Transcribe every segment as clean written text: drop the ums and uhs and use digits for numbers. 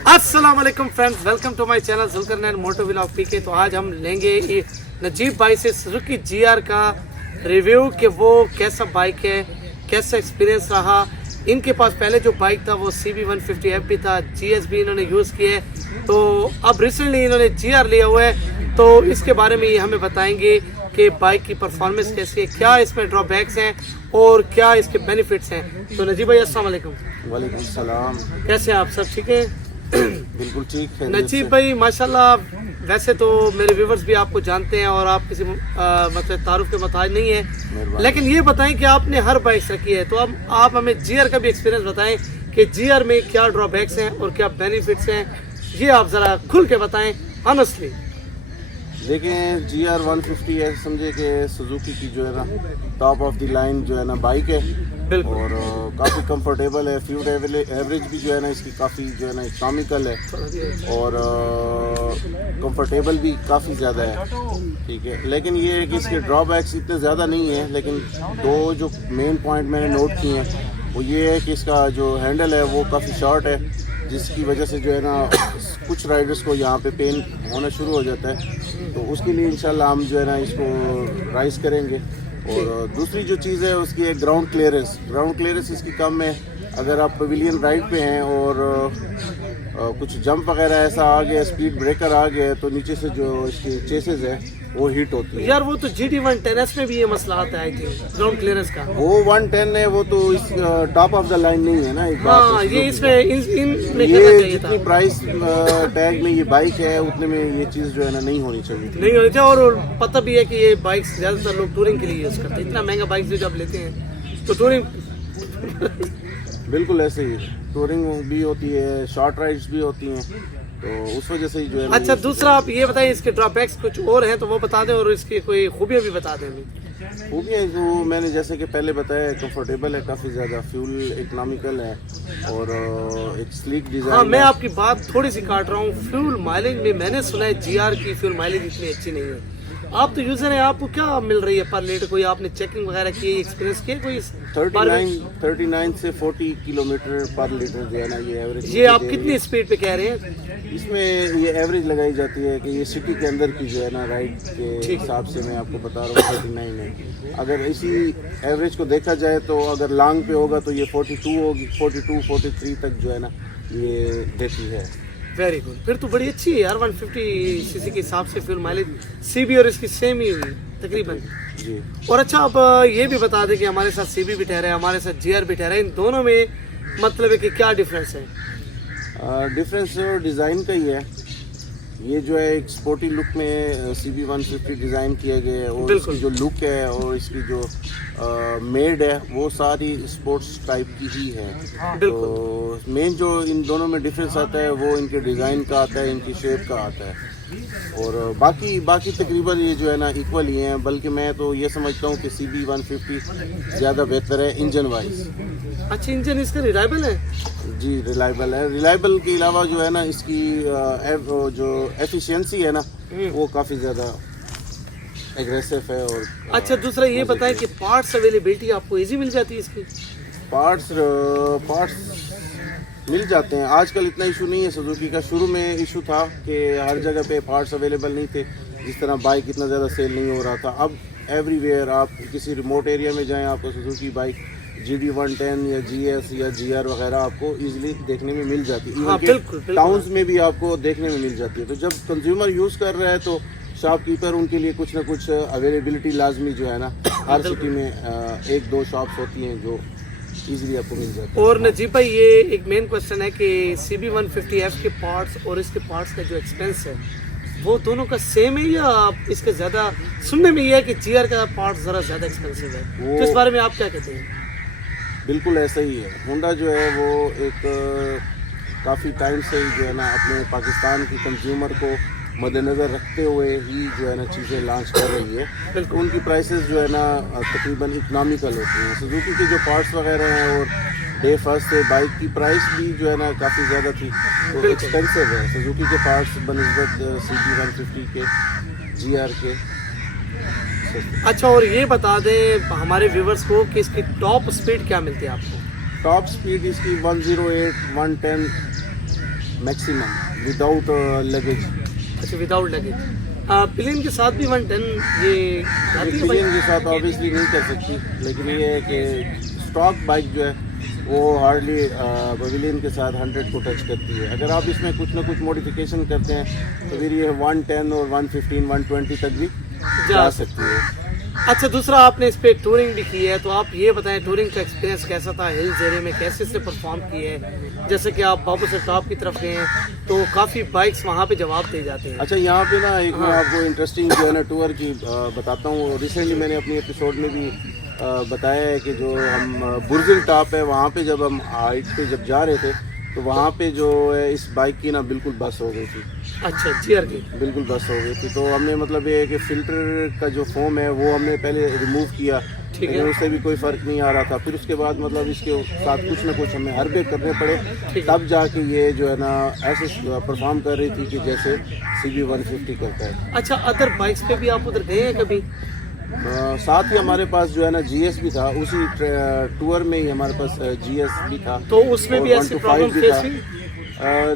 अस्सलाम वालेकुम friends, welcome to my channel Zulqarnain moto vlog PK. तो आज हम लेंगे ये नजीब भाई से सुजुकी जीआर का रिव्यू कि वो कैसा बाइक है, कैसा एक्सपीरियंस रहा। इनके पास पहले जो बाइक था वो CB150F भी था, GS भी इन्होंने यूज़ किए, तो अब रिसेंटली इन्होंने जीआर लिया हुआ है। तो इसके बारे में ये हमें बताएंगे कि बाइक की परफॉर्मेंस कैसी है, क्या इसमें ड्रॉबैक्स हैं और क्या इसके बेनिफिट्स हैं। तो नजीब भाई अस्सलाम वालेकुम। वालेकुम सलाम। कैसे हैं आप, सब ठीक है? बिल्कुल ठीक है नजीब भाई माशाल्लाह, वैसे तो मेरे व्यूवर्स भी आपको जानते हैं और आप किसी मतलब तारुफ के मोहताज नहीं है, लेकिन ये बताएं कि आपने हर बाइक रखी है, तो अब आप हमें जीआर का भी एक्सपीरियंस बताएं कि जीआर में क्या ड्रॉबैक्स हैं और क्या बेनिफिट्स हैं, ये आप ज़रा खुल के बताएं ऑनेस्टली। देखें, GR 150 है, समझे कि सुजुकी की जो है ना टॉप ऑफ द लाइन जो है ना बाइक है और काफ़ी कंफर्टेबल है। फ्यूल एवरेज भी जो है ना इसकी काफ़ी जो है ना इकोनॉमिकल है और कंफर्टेबल भी काफ़ी ज़्यादा है, ठीक है। लेकिन ये है कि इसके ड्रॉबैक्स इतने ज़्यादा नहीं है, लेकिन दो जो मेन पॉइंट मैंने नोट किए हैं वो ये है कि इसका जो हैंडल है वो काफ़ी शॉर्ट है, जिसकी वजह से जो है ना कुछ राइडर्स को यहाँ पे पेन होना शुरू हो जाता है। तो उसके लिए इंशाल्लाह हम जो है ना इसको राइज करेंगे। और दूसरी जो चीज़ है उसकी है ग्राउंड क्लियरेंस इसकी कम है। अगर आप पवेलियन राइड पे हैं और कुछ जंप वगैरह ऐसा आ गया, स्पीड ब्रेकर आ गया, तो नीचे से जो इसकी चेसेस है वो हिट होती है। यार वो तो GT110S में भी ये मसला आता है, आई थिंक ग्राउंड क्लियरेंस का। वो 110 है, वो तो इस टॉप ऑफ द लाइन नहीं है ना, एक बात हाँ, ये इसमें इन ये जितनी प्राइस टैग में ये बाइक है उतने में ये चीज़ जो है ना नहीं होनी चाहिए थी। नहीं होनी चाहिए। और पता भी है कि ये बाइक्स ज़्यादातर लोग टूरिंग के लिए यूज़ करते हैं, इतना महंगा बाइक जो जब लेते हैं तो टूरिंग बिल्कुल ऐसे ही टूरिंग भी होती है, शॉर्ट राइड्स भी होती हैं, तो उस वजह से ही जो है। अच्छा, दूसरा आप ये बताइए इसके ड्रॉबैक्स कुछ और हैं तो वो बता दें, और इसकी कोई खूबियाँ भी बता दें। खूबियाँ जो मैंने जैसे कि पहले बताया, कंफर्टेबल है काफ़ी ज़्यादा, फ्यूल इकोनॉमिकल है और एक स्लीक डिज़ाइन। हाँ, मैं आपकी बात थोड़ी सी काट रहा हूँ। फ्यूल माइलेज में मैंने सुना है जीआर की फ्यूल माइलेज इतनी अच्छी नहीं है। आप तो यूजर हैं, आपको क्या मिल रही है पर लीटर? कोई आपने चेकिंग वगैरह की, एक्सपीरियंस किया कोई? 39 से 40 किलोमीटर पर लीटर जो है ना ये एवरेज। ये आप कितनी स्पीड पे कह रहे हैं? इसमें ये एवरेज लगाई जाती है कि ये सिटी के अंदर की जो है ना राइड के हिसाब से मैं आपको बता रहा हूँ 39 है। अगर इसी एवरेज को देखा जाए तो अगर लॉन्ग पे होगा तो ये 42 होगी, 42-43 तक जो है ना ये देती है। वेरी गुड, फिर तो बड़ी अच्छी है यार। 150cc के हिसाब से फ्यूल माइलेज CB और इसकी सेम ही हुई तकरीबन जी। और अच्छा, अब ये भी बता दें कि हमारे साथ CB भी ठहरा है, हमारे साथ GR भी ठहरा है, इन दोनों में मतलब है कि क्या डिफरेंस है? डिफरेंस डिज़ाइन का ही है। ये जो है एक स्पोर्टी लुक में CB150 डिज़ाइन किया गया है और इसकी जो लुक है और इसकी जो मेड है वो सारी स्पोर्ट्स टाइप की ही है। तो मेन जो इन दोनों में डिफरेंस आता है वो इनके डिज़ाइन का आता है, इनकी शेप का आता है, और बाकी तकरीबन ये जो है ना इक्वल ही हैं। बल्कि मैं तो ये समझता हूँ कि CB150 ज़्यादा बेहतर है इंजन वाइज। अच्छा, इंजन इसका रिलायबल है? जी, रिलायबल है। रिलायबल के अलावा जो है ना इसकी जो एफिशिएंसी है ना वो काफ़ी ज़्यादा एग्रेसिव है। और अच्छा, दूसरा ये बताएं कि पार्ट्स अवेलेबिलिटी आपको इजी मिल जाती है इसकी? पार्ट्स मिल जाते हैं आजकल, इतना इशू नहीं है सुजुकी का। शुरू में इशू था कि हर जगह पे पार्ट्स अवेलेबल नहीं थे, जिस तरह बाइक इतना ज़्यादा सेल नहीं हो रहा था। अब एवरीवेयर आप किसी रिमोट एरिया में जाएं, आपको सुजुकी बाइक GD110 या GS या GR वगैरह आपको इजीली देखने में मिल जाती है। इवन टाउन्स में भी आपको देखने में मिल जाती है। तो जब कंज्यूमर यूज़ कर रहा है तो शॉपकीपर उनके लिए कुछ ना कुछ अवेलेबिलिटी लाजमी जो है ना, हर सिटी में 1-2 शॉप्स होती हैं जो इजीली आपको मिल जाती है। और नजीब भाई, ये एक मेन क्वेश्चन है कि CB150F के पार्ट्स और इसके पार्ट्स का जो एक्सपेंस है वो दोनों का सेम है या इसका ज़्यादा? सुनने में ये है कि GR का पार्ट ज़रा ज़्यादा एक्सपेंसिव है, तो इस बारे में आप क्या कहते हैं? बिल्कुल ऐसा ही है। होंडा जो है वो एक काफ़ी टाइम से जो है ना अपने पाकिस्तान की कंज्यूमर को मद्देनज़र रखते हुए ही जो है ना चीज़ें लॉन्च कर रही है। बिल्कुल उनकी प्राइसेस जो है ना तकरीबन इकोनॉमिकल होती हैं। सुजुकी के जो पार्ट्स वगैरह हैं और डे फर्स्ट से बाइक की प्राइस भी जो है ना काफ़ी ज़्यादा थी, तो एक्सपेंसिव है सुजुकी के पार्ट्स बनिस्बत CB150 के, GR के। अच्छा, और ये बता दें हमारे व्यूवर्स को कि इसकी टॉप स्पीड क्या मिलती है आपको? टॉप स्पीड इसकी 108, 110 मैक्सिमम विदाउट लगेज। अच्छा, विदाउट लगेज। प्लेन के साथ भी 110 ये जाती है प्लेन के साथ ऑब्वियसली नहीं कर सकती, लेकिन ये है कि स्टॉक बाइक जो है वो हार्डली पवेलियन के साथ 100 को टच करती है। अगर आप इसमें कुछ ना कुछ मॉडिफिकेशन करते हैं तो फिर ये 110 और 115 120 तक भी जा सकती है। अच्छा, दूसरा आपने इस पे टूरिंग भी की है, तो आप ये बताएं टूरिंग का एक्सपीरियंस कैसा था, हिल्स एरिया में कैसे से परफॉर्म किए है। जैसे कि आप बाबू से टॉप की तरफ गए हैं तो काफ़ी बाइक्स वहाँ पे जवाब दे जाते हैं। अच्छा, यहाँ पे ना एक मैं आपको इंटरेस्टिंग जो है ना टूर की बताता हूँ। रिसेंटली मैंने अपनी एपिसोड में भी बताया है कि जो हम बुर्जिल टॉप है वहाँ पे जब हम हाइट पे जब जा रहे थे तो वहाँ पे जो है इस बाइक की ना बिल्कुल बस हो गई थी। अच्छा, जीआर की बिल्कुल बस हो गई थी। तो हमने मतलब ये है कि फ़िल्टर का जो फोम है वो हमने पहले रिमूव किया, लेकिन उससे भी कोई फ़र्क नहीं आ रहा था। फिर उसके बाद मतलब इसके साथ कुछ ना कुछ हमें हरबे करने पड़े, तब जाके ये जो है ना ऐसे परफॉर्म कर रही थी कि जैसे CB150 करता है। अच्छा, अदर बाइक्स पे भी आप उधर गए हैं कभी? साथ ही हमारे पास जो है ना GS भी था, उसी टूर में ही हमारे पास GS भी था। तो उसमें भी ऐसी प्रॉब्लम फेस हुई?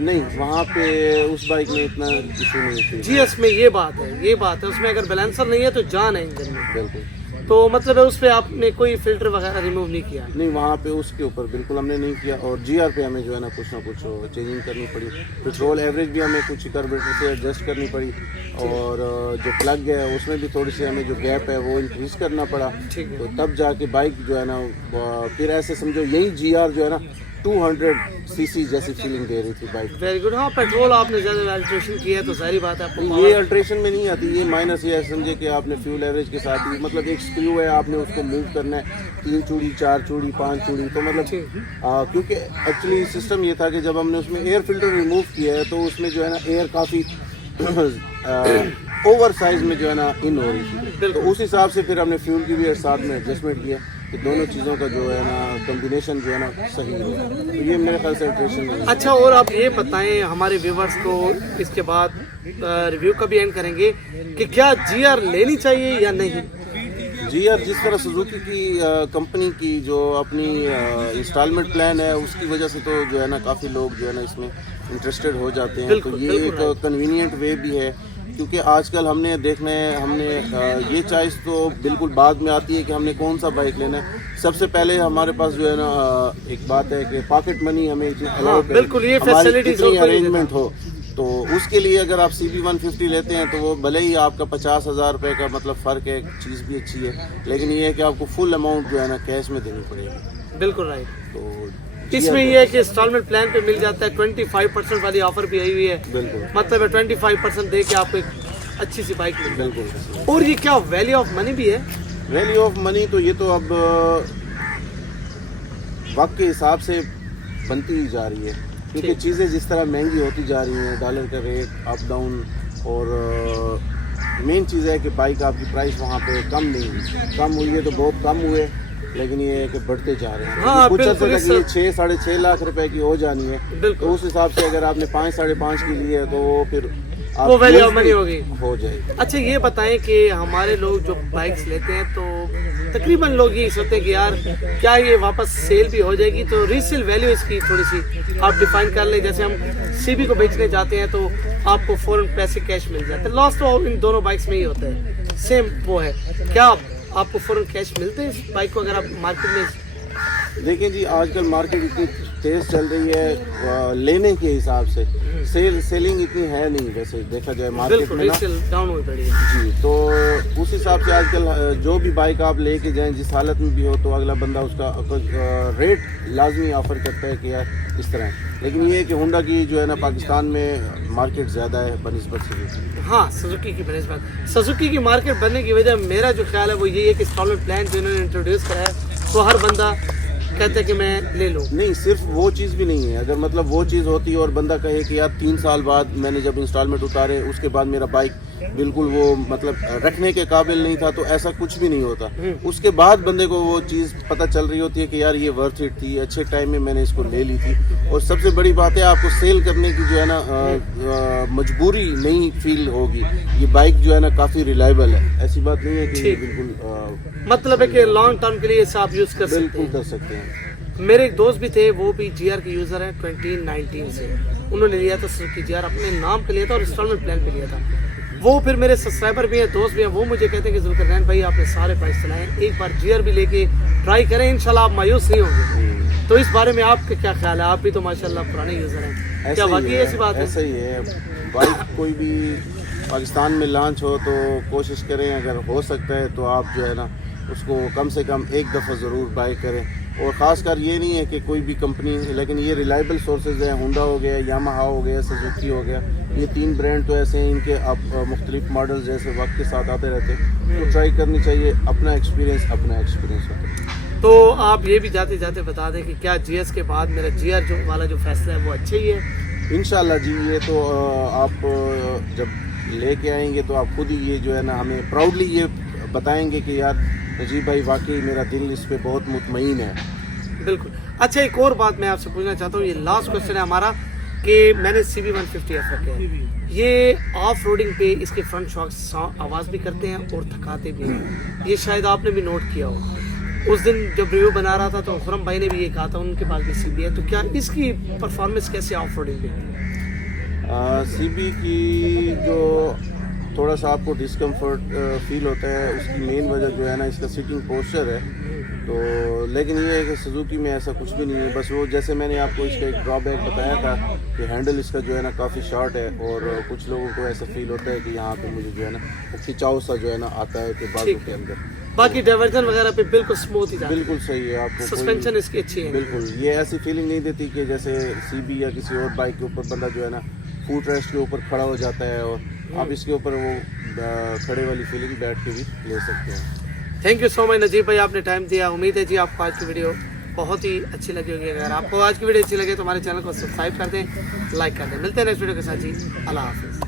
नहीं, वहाँ पे उस बाइक में इतना इशू नहीं थी। GS में ये बात है उसमें अगर बैलेंसर नहीं है तो जान है इंजन में। बिल्कुल। तो मतलब है उस पे आपने कोई फिल्टर वगैरह रिमूव नहीं किया? नहीं, वहाँ पे उसके ऊपर बिल्कुल हमने नहीं किया। और GR पे हमें जो है ना कुछ चेंजिंग करनी पड़ी। पेट्रोल एवरेज भी हमें कुछ कार्बोरेटर से एडजस्ट करनी पड़ी, और जो प्लग है उसमें भी थोड़ी सी हमें जो गैप है वो इंक्रीज करना पड़ा। तो तब जाके बाइक जो है ना फिर ऐसे समझो यही GR जो है ना 200 cc जैसी फीलिंग दे रही थी बाइक। Very good. हाँ, पेट्रोल आपने ज़्यादा अल्ट्रेशन किया है तो सारी बात है आपको ये अल्ट्रेशन में नहीं आती, ये माइनस ये है समझे कि आपने फ्यूल एवरेज के साथ ही मतलब एक स्क्रू है, आपने उसको मूव करना है 3 चूड़ी 4 चूड़ी 5 चूड़ी। तो मतलब क्योंकि एक्चुअली सिस्टम ये था कि जब हमने उसमें एयर फिल्टर रिमूव किया है तो उसमें जो है ना एयर काफ़ी ओवर साइज में जो है ना इन हो रही थी। तो उस हिसाब से फिर हमने फ्यूल की भी साथ में एडजस्टमेंट किया कि दोनों चीज़ों का जो है ना कॉम्बिनेशन जो है ना सही है। तो ये मेरे ख्याल से अल्ट्रेशन है। अच्छा, और आप ये बताएं हमारे व्यूवर्स को, इसके बाद रिव्यू का भी एंड करेंगे, कि क्या GR लेनी चाहिए या नहीं? GR जिस तरह सुजुकी की कंपनी की जो अपनी इंस्टॉलमेंट प्लान है उसकी वजह से तो जो है ना काफ़ी लोग जो है ना इसमें इंटरेस्टेड हो जाते हैं। तो ये एक कन्वीनियंट वे भी है, क्योंकि आजकल हमने ये चॉइस तो बिल्कुल बाद में आती है कि हमने कौन सा बाइक लेना है। सबसे पहले हमारे पास जो है ना एक बात है कि पॉकेट मनी हमें बिल्कुल ये फैसिलिटीज अरेंजमेंट हो, तो उसके लिए अगर आप CB150 लेते हैं तो वो भले ही आपका 50,000 रुपये का मतलब फ़र्क है, चीज़ भी अच्छी है, लेकिन ये है कि आपको फुल अमाउंट जो है ना कैश में देनी पड़ेगी। बिल्कुल राइट। तो इसमें ये है कि इंस्टॉलमेंट प्लान पे मिल जाता है, 25% वाली ऑफर भी आई हुई है। बिल्कुल, मतलब है 25% दे के आपको एक अच्छी सी बाइक मिल जाती है। बिल्कुल। और ये क्या वैल्यू ऑफ मनी भी है? वैल्यू ऑफ मनी तो ये तो अब वक्त के हिसाब से बनती ही जा रही है, क्योंकि चीज़ें जिस तरह महंगी होती जा रही हैं, डॉलर का रेट अप डाउन, और मेन चीज़ है कि बाइक आपकी प्राइस वहाँ पे कम नहीं हुई। कम हुई है तो बहुत कम हुए, लेकिन ये है कि बढ़ते जा रहे हैं। हाँ, कुछ अर्से तक ये 6-6.5 लाख रुपए की हो जानी है। तो उस हिसाब से अगर आपने 5-5.5 की ली है तो वो फिर वो वैल्यू ऑफ मनी होगी, हो जाएगी। अच्छा, ये बताएं कि हमारे लोग जो बाइक्स लेते हैं तो तकरीबन लोग यही सोचते हैं कि यार क्या ये वापस सेल भी हो जाएगी, तो रीसेल वैल्यू इसकी थोड़ी सी आप डिफाइन कर लें। जैसे हम CB को बेचने जाते हैं तो आपको फ़ौरन पैसे कैश मिल जाते हैं, लॉस तो इन दोनों बाइक्स में ही होता है, सेम वो है। क्या आपको फ़ौरन कैश मिलते हैं इस बाइक को अगर आप मार्केट में? देखिए जी, आजकल मार्केट इतनी तेज़ चल रही है लेने के हिसाब से, सेलिंग इतनी है नहीं वैसे देखा जाए मार्केट में ना, डाउन हो पड़ी है जी। तो उस हिसाब से आजकल जो भी बाइक आप लेके जाएं जिस हालत में भी हो, तो अगला बंदा उसका रेट लाजमी ऑफर करता है कि यार इस तरह है। लेकिन ये है कि होंडा की जो है ना पाकिस्तान में मार्केट ज़्यादा है बनिस्बत सुजुकी। हाँ, सुजुकी की बनिस्बत सुजुकी की मार्केट बनने की वजह मेरा जो ख्याल है वो यही है कि इंस्टॉलमेंट प्लान जो इन्होंने इंट्रोड्यूस करा है तो हर बंदा कहते हैं कि मैं ले लूँ। नहीं, सिर्फ वो चीज़ भी नहीं है। अगर मतलब वो चीज़ होती और बंदा कहे कि यार 3 साल बाद मैंने जब इंस्टॉलमेंट उतारे उसके बाद मेरा बाइक बिल्कुल वो मतलब रखने के काबिल नहीं था, तो ऐसा कुछ भी नहीं होता। उसके बाद बंदे को वो चीज़ पता चल रही होती है कि यार ये वर्थ इट थी, अच्छे टाइम में मैंने इसको ले ली थी। और सबसे बड़ी बात है आपको सेल करने की जो है ना मजबूरी नहीं फील होगी। ये बाइक जो है ना काफ़ी रिलायबल है, ऐसी बात नहीं है कि ये बिल्कुल मतलब है कि लॉन्ग टर्म के लिए इसे आप यूज़ कर सकते हैं। मेरे एक दोस्त भी थे, वो भी GR के यूज़र हैं 2019 से। उन्होंने लिया था सुजुकी GR, अपने नाम पे लिया था और इंस्टॉलमेंट प्लान पे लिया था। वो फिर मेरे सब्सक्राइबर भी हैं, दोस्त भी हैं, वो मुझे कहते हैं कि जुल्करनैन भाई आपने सारे प्राइस सुनाए, एक बार GR भी लेके ट्राई करें, इंशाल्लाह आप मायूस नहीं होंगे। तो इस बारे में आपका क्या ख्याल है? आप भी तो माशाल्लाह पुराने यूज़र हैं, क्या वाकई ऐसी बात है? ऐसा ही है। बाइक कोई भी पाकिस्तान में लॉन्च हो तो कोशिश करें, अगर हो सकता है तो आप जो है ना उसको कम से कम एक दफ़ा ज़रूर बाई करें। और ख़ासकर ये नहीं है कि कोई भी कंपनी, लेकिन ये रिलायबल सोर्सेज हैं, होंडा हो गया, यामाहा हो गया, सुजुकी हो गया, ये 3 ब्रांड तो ऐसे हैं, इनके आप मुख्तलिफ मॉडल जैसे वक्त के साथ आते रहते हैं, तो ट्राई करनी चाहिए। अपना एक्सपीरियंस होता है। तो आप ये भी जाते जाते बता दें कि क्या GS के बाद मेरा GR जो वाला जो फैसला है वो अच्छा ही है? इंशाल्लाह जी, ये तो आप जब लेके आएंगे तो आप खुद ही ये जो है ना हमें प्राउडली ये बताएंगे कि यार नजीब भाई वाकई मेरा दिल इस पे बहुत मुतमईन है। बिल्कुल। अच्छा, एक और बात मैं आपसे पूछना चाहता हूँ, ये लास्ट क्वेश्चन है हमारा कि मैंने CB 150F रखे हैं, ये ऑफ रोडिंग पे इसके फ्रंट शॉक्स आवाज़ भी करते हैं और थकाते भी हैं, ये शायद आपने भी नोट किया हो। उस दिन जब रिव्यू बना रहा था तो खुरम भाई ने भी ये कहा था, उनके पास भी CB है, तो क्या इसकी परफॉर्मेंस कैसे ऑफ रोडिंग पे? CB की जो थोड़ा सा आपको डिस्कम्फर्ट फील होता है, उसकी मेन वजह जो है ना इसका सिटिंग पोस्चर है। तो लेकिन ये है कि सुजुकी में ऐसा कुछ भी नहीं है, बस वो जैसे मैंने आपको इसका एक ड्रॉबैक बताया था कि हैंडल इसका जो है ना काफ़ी शॉर्ट है, और कुछ लोगों को ऐसा फील होता है कि यहाँ पे मुझे जो है ना खिंचाव सा जो है ना आता है कि बाजू के अंदर। बाकी डाइवर्जन वगैरह पे बिल्कुल स्मूथ ही जाता है। बिल्कुल सही है। आपको सस्पेंशन इसकी अच्छी है। बिल्कुल, ये ऐसी फीलिंग नहीं देती कि जैसे CB या किसी और बाइक के ऊपर बंदा जो है ना फुट रेस्ट के ऊपर खड़ा हो जाता है, और आप इसके ऊपर वो खड़े वाली फीलिंग बैठ के भी ले सकते हैं। Thank you so much Najeeb भाई, आपने टाइम दिया। उम्मीद है जी आपको आज की वीडियो बहुत ही अच्छी लगी होगी। अगर आपको आज की वीडियो अच्छी लगे तो हमारे चैनल को सब्सक्राइब कर दें, लाइक कर दें। मिलते हैं नेक्स्ट वीडियो के साथ जी। अल्लाह हाफिज़।